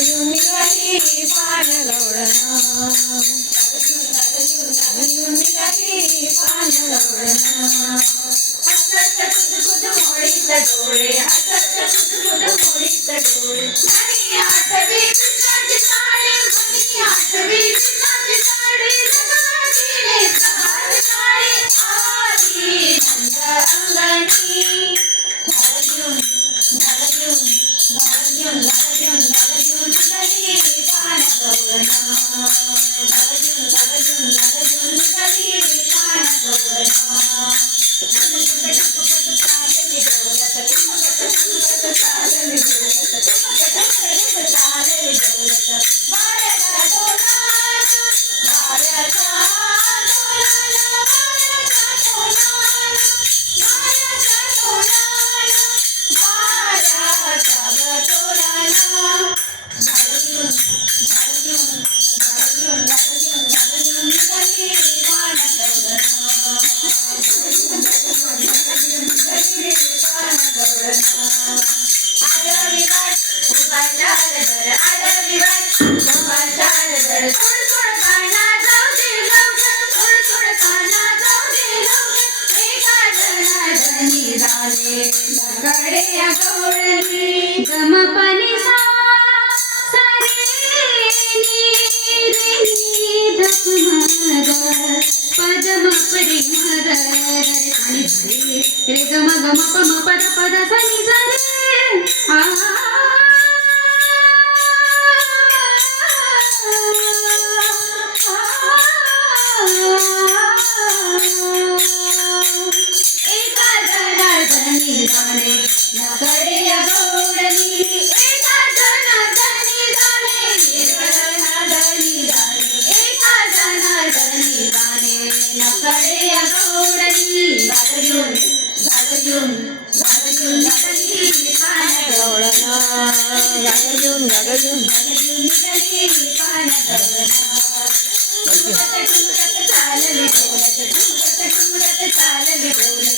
घेऊन निघाली पान गवळण निघाली पान गवळण हसत खुद मोडीत डोळे हसत खुद मोडीत डोळे मनी आठवी कृष्णाची साडी मनी आठवी कृष्णाची साडी जगमगीने प्रभात काळी आली नंद अंगणी झाड घेऊन निघाली पान गवळण झाड घेऊन निघाली पान गवळण गमपनी सा सारे पदम परी मर आणि रे गम गम पम पद पद सनी सरे एका जनार्दनी जाणे नकडे गौरणी एका जनार्दनी जाणे निर्गुणार्दनी जाणे एका जनार्दनी जाणे नकडे गौरणी गाड घेऊन निघाली पान गवळण गाड घेऊन निघाली पान गवळण चालली बोलत चालली बोलत